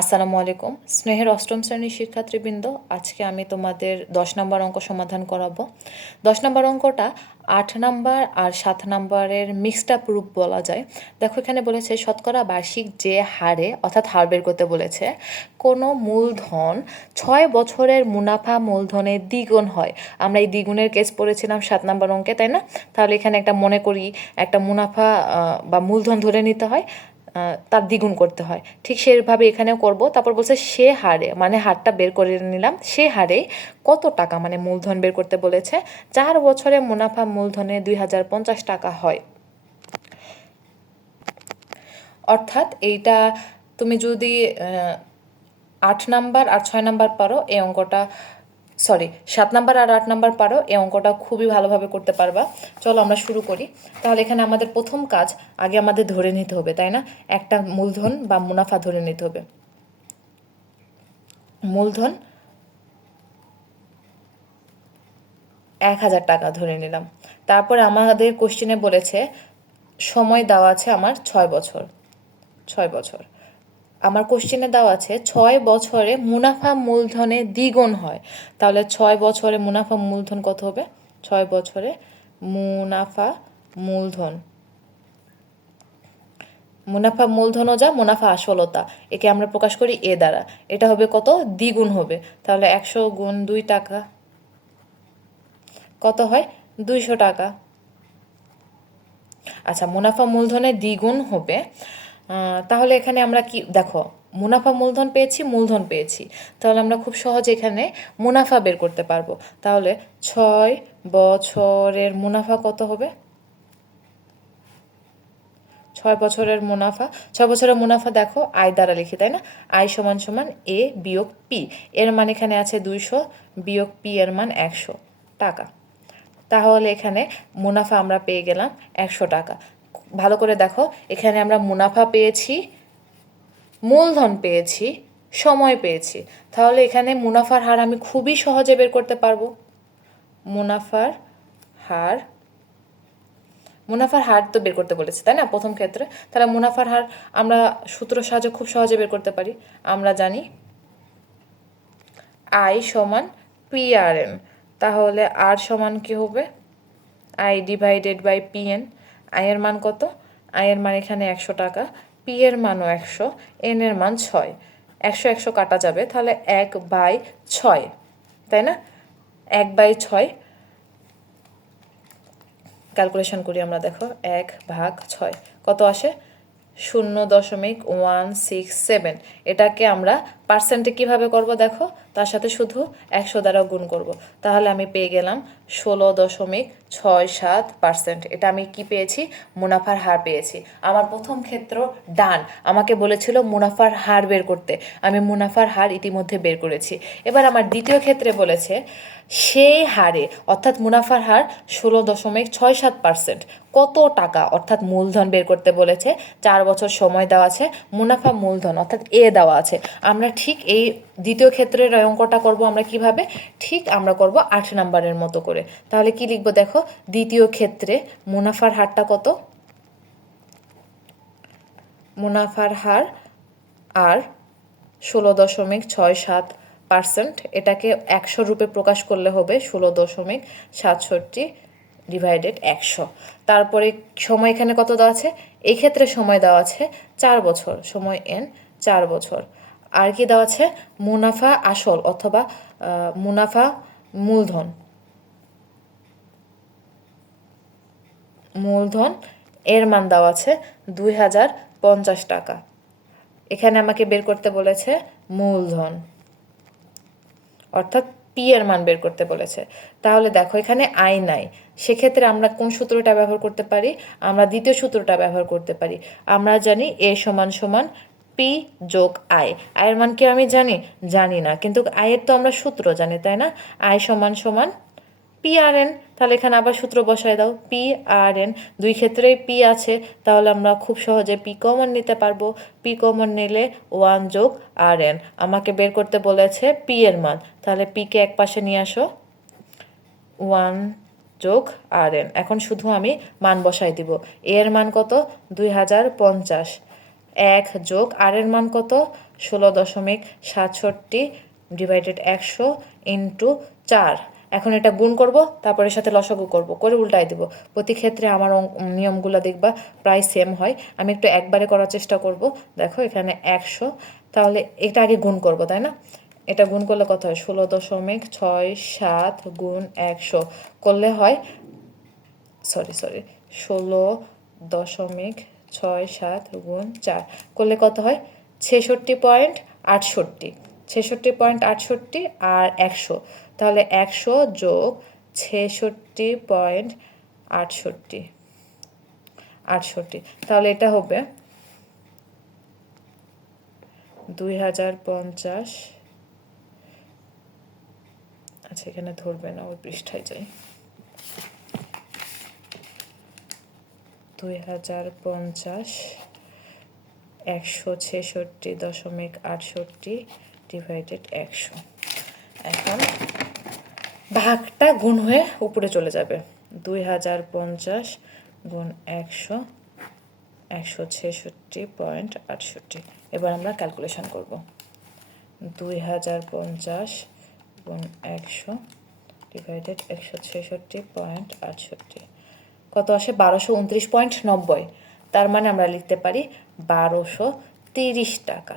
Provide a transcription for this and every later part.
আসসালামু আলাইকুম স্নেহের অষ্টম শ্রেণীর শিক্ষার্থীবৃন্দ, আজকে আমি তোমাদের 10 নম্বর অঙ্ক সমাধান করাবো। 10 নম্বর অঙ্কটা 8 নম্বর আর 7 নম্বরের মিক্সড আপ রূপ বলা যায়। দেখো এখানে বলেছে শতকরা বার্ষিক যে হারে অর্থাৎ হার বের করতে বলেছে কোনো মূলধন 6 বছরের মুনাফা মূলধনের দ্বিগুণ হয়। আমরা এই দ্বিগুণের কেস পড়েছিলাম 7 নম্বর অঙ্কে, তাই না? তাহলে এখানে একটা মনে করি একটা মুনাফা বা মূলধন ধরে নিতে হয়, তার দ্বিগুণ করতে হয়। ঠিক সেভাবে এখানেও করব। তারপর বলছে সে হারে, মানে হারটা বের করে নিলাম, সে হারে কত টাকা, মানে মূলধন বের করতে বলেছে। 4 বছরে মুনাফা মূলধনে 2050 টাকা হয়। অর্থাৎ এইটা তুমি যদি 8 নম্বর আর 6 নম্বর পারো এই অঙ্কটা, 7 নম্বর আর 8 নম্বর পারো এই অঙ্কটা খুবই ভালোভাবে করতে পারবা। চলো আমরা শুরু করি। তাহলে এখানে আমাদের প্রথম কাজ, আগে আমাদের ধরে নিতে হবে, তাই না? একটা মূলধন বা মুনাফা ধরে নিতে হবে। মূলধন 1000 টাকা ধরে নিলাম। তারপরে আমাদের কোশ্চেনে বলেছে সময় দেওয়া আছে আমার 6 বছর। 6 বছর আমার কোশ্চেনে দেওয়া আছে 6 বছরে মুনাফা মূলধনে দ্বিগুণ হয়। তাহলে 6 বছরে মুনাফা মূলধন কত হবে? 6 বছরে মুনাফা মূলধন, মুনাফা মূলধনও যা মুনাফা আসলতা, একে আমরা প্রকাশ করি এ দ্বারা। এটা হবে কত? দ্বিগুণ হবে। তাহলে 100 গুণ 2 টাকা কত হয়? 200 টাকা। আচ্ছা, মুনাফা মূলধনের দ্বিগুণ হবে। তাহলে এখানে আমরা কি দেখো, মুনাফা মূলধন পেয়েছি, মূলধন পেয়েছি, তাহলে আমরা খুব সহজে এখানে মুনাফা বের করতে পারবো। তাহলে 6 বছরের মুনাফা কত হবে? 6 বছরের মুনাফা, 6 বছরের মুনাফা দেখো আয় দ্বারা লিখি, তাই না? আয় সমান সমান এ বিয়োগ পি। এর মান এখানে আছে 200, বিয়োগ পি এর মান 100 টাকা। তাহলে এখানে মুনাফা আমরা পেয়ে গেলাম 100 টাকা। ভালো করে দেখো, এখানে আমরা মুনাফা পেয়েছি, মূলধন পেয়েছি, সময় পেয়েছি। তাহলে এখানে মুনাফার হার আমি খুবই সহজে বের করতে পারবো। মুনাফার হার, মুনাফার হার তো বের করতে বলেছে, তাই না, প্রথম ক্ষেত্রে। তাহলে মুনাফার হার আমরা সূত্র সাহায্যে খুব সহজে বের করতে পারি। আমরা জানি আই সমান পিআরএন। তাহলে আর সমান কি হবে? I divided by PN. আয়ের মান কত? আয়ের মান এখানে 100 টাকা, পি এর মানও 100, এন এর মান 6। 100 100 কাটা যাবে, তাহলে 1/6, তাই না? 1/6 ক্যালকুলেশন করি আমরা, দেখো 1/6 কত আসে? 0.167। এটাকে আমরা পার্সেন্টে কিভাবে করব দেখো, তার সাথে শুধু 100 দ্বারা গুণ করব। তাহলে আমি পেয়ে গেলাম 16.67%। এটা আমি কি পেয়েছি? মুনাফার হার পেয়েছি। আমার প্রথম ক্ষেত্র ডান, আমাকে বলেছিল মুনাফার হার বের করতে, আমি মুনাফার হার ইতিমধ্যে বের করেছি। এবার আমার দ্বিতীয় ক্ষেত্রে বলেছে সেই হারে, অর্থাৎ মুনাফার হার 16.67%, কত টাকা অর্থাৎ মূলধন বের করতে বলেছে। 4 বছর সময় দেওয়া আছে, মুনাফা মূলধন অর্থাৎ এ দেওয়া আছে। আমরা ঠিক এই দ্বিতীয় ক্ষেত্রের অঙ্কটা করব আমরা কিভাবে? ঠিক আমরা করব 8 নম্বরের মতো করে। তাহলে কি লিখব দেখো, দ্বিতীয় ক্ষেত্রে মুনাফার হারটা কত? মুনাফার হার আর 16.67%, এটাকে 100 রূপে প্রকাশ করলে হবে 16.67 ডিভাইডেড 100। তারপরে সময় এখানে কত দেওয়া আছে? এই ক্ষেত্রে সময় দেওয়া আছে 4 বছর, সময় এন 4 বছর। আর কি দেওয়া আছে? মুনাফা আসল অথবা মুনাফা মূলধন, মূলধন এর মান দেওয়া আছে 2050 টাকা। এখানে আমাকে বের করতে বলেছে মূলধন, অর্থাৎ পি এর মান বের করতে বলেছে। তাহলে দেখো এখানে আয় নাই, সেক্ষেত্রে আমরা কোন সূত্রটা ব্যবহার করতে পারি? আমরা দ্বিতীয় সূত্রটা ব্যবহার করতে পারি। আমরা জানি এ সমান সমান পি যোগ আয়। আয়ের মান কি আমি জানি? জানি না, কিন্তু আয়ের তো আমরা সূত্র জানি, তাই না? আয় সমান সমান পি আর এন। তাহলে এখানে আবার সূত্র বসায় দাও, পি আর এন, দুই ক্ষেত্রেই পি আছে, তাহলে আমরা খুব সহজে পি কমন নিতে পারবো। পি কমন নিলে 1 যোগ আর এন, আমাকে বের করতে বলেছে পি এর মান, তাহলে পিকে এক পাশে নিয়ে আসো, 1 যোগ আর এন। এখন শুধু আমি মান বসাই দিব। এর মান কত? 2050। 1 যোগ আর এর মান কত? 16.67 ডিভাইডেড 100 ইন্টু 4। এখন এটা গুণ করব, তারপরে সাথে লসাগু করব, করে উল্টাই দেব। প্রতি ক্ষেত্রে আমার নিয়মগুলো দেখবা প্রায় সেম হয়। আমি একটু একবারে করার চেষ্টা করব। দেখো এখানে 100, তাহলে এটা আগে গুণ করব, তাই না? এটা গুণ করলে কত হয়? 16.67 গুণ 100 করলে হয়, সরি 16.67 গুণ 4 করলে কত হয়? 66.68। 66.68 আর 100, তাহলে 100 যোগ 66.68, তাহলে এটা হবে 2050। আচ্ছা এখানে ধরবে না, ওই পৃষ্ঠায় যাই। 2050 166.68 ডিভাইডেড 100। এখন ভাগটা গুণ হয়ে উপরে চলে যাবে। 2050 গুণ 100 166.68। এবার আমরা ক্যালকুলেশন করব। 2050 গুণ 100 ডিভাইডেড 166.68 কত আসে? 1229.90। তার মানে আমরা লিখতে পারি 1230 টাকা।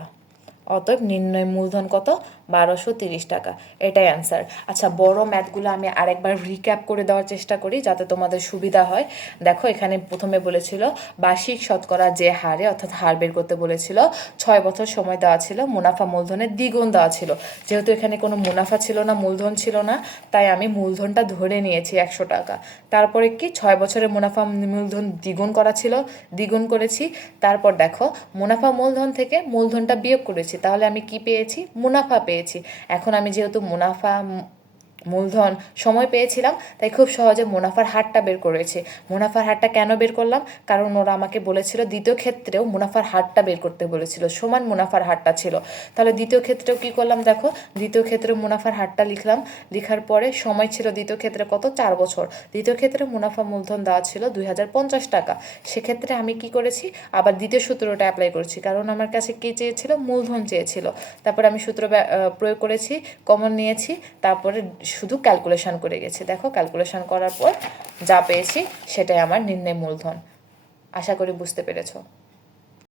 অতএব নির্ণয় মূলধন কত? 1230 টাকা। এটাই অ্যান্সার। আচ্ছা বড় ম্যাথগুলো আমি আরেকবার রিক্যাপ করে দেওয়ার চেষ্টা করি যাতে তোমাদের সুবিধা হয়। দেখো এখানে প্রথমে বলেছিল বার্ষিক শতকরা যে হারে, অর্থাৎ হার বের করতে বলেছিল। 6 বছর সময় দেওয়া ছিল, মুনাফা মূলধনের দ্বিগুণ দেওয়া ছিল। যেহেতু এখানে কোনো মুনাফা ছিল না, মূলধন ছিল না, তাই আমি মূলধনটা ধরে নিয়েছি 100 টাকা। তারপরে কি 6 বছরের মুনাফা মূলধন দ্বিগুণ করা ছিল, দ্বিগুণ করেছি। তারপর দেখো মুনাফা মূলধন থেকে মূলধনটা বিয়োগ করেছি, তাহলে আমি কি পেয়েছি? মুনাফা পেয়েছি। এখন আমি যেহেতু মুনাফা মূলধন সময় পেয়েছিলাম, তাই খুব সহজে মুনাফার হারটা বের করেছি। মুনাফার হারটা কেন বের করলাম? কারণ ওরা আমাকে বলেছিল দ্বিতীয় ক্ষেত্রেও মুনাফার হারটা বের করতে বলেছিল, সমান মুনাফার হারটা ছিল। তাহলে দ্বিতীয় ক্ষেত্রেও কি করলাম? দেখো দ্বিতীয় ক্ষেত্রে মুনাফার হারটা লিখলাম, লিখার পরে সময় ছিল দ্বিতীয় ক্ষেত্রে কত? 4 বছর। দ্বিতীয় ক্ষেত্রে মুনাফা মূলধন দেওয়া ছিল 2050 টাকা। সেক্ষেত্রে আমি কি করেছি? আবার দ্বিতীয় সূত্রটা অ্যাপ্লাই করেছি, কারণ আমার কাছে কি চেয়েছিল? মূলধন চেয়েছিল। তারপরে আমি সূত্র প্রয়োগ করেছি, কমন নিয়েছি, তারপরে শুধু ক্যালকুলেশন করে গেছি। দেখো ক্যালকুলেশন করার পর যা পেয়েছি সেটাই আমার নির্ণয় মূলধন। আশা করি বুঝতে পেরেছো।